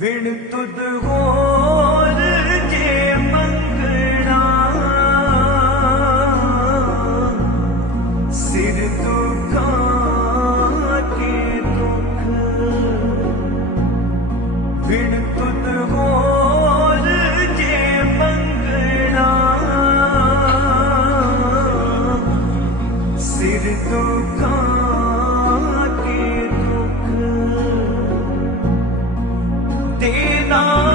विण तुद होर जे मंगना सिर दुखा के दुख विण तुद होर जे मंगना सिर दुखा के दुख देना